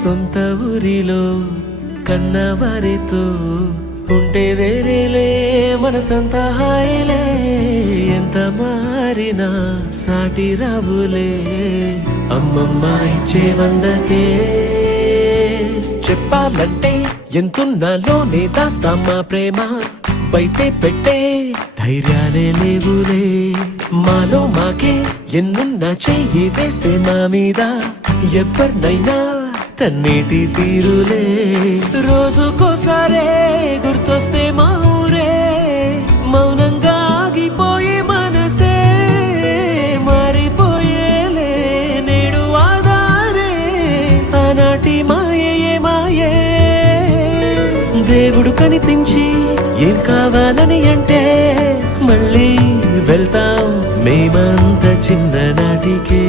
సొంత ఊరిలో కన్నవారితో ఉంటే వేరేలే మనసంతా హాయిలే ఎంత మారినా సాటి రావులే అమ్మమ్మ ఇచ్చే వందకే చెప్పాలంటే ఎంతున్నాలోనే దాస్తామా ప్రేమ బయటే పెట్టే ధైర్యాలే లేవులే మాలో మాకే ఎన్నున్నా చెయ్యి వేస్తే మా మీద ఎవరినైనా తన్నేటి తీరులే రోజుకోసారే గుర్తొస్తే మా ఊరే మౌనంగా ఆగిపోయే మనసే మారిపోయేలే నేడు ఆధారే ఆనాటి మాయే మాయే దేవుడు కనిపించి ఏం కావాలని అంటే మళ్ళీ వెళ్తాం మేమంత చిన్ననాటికే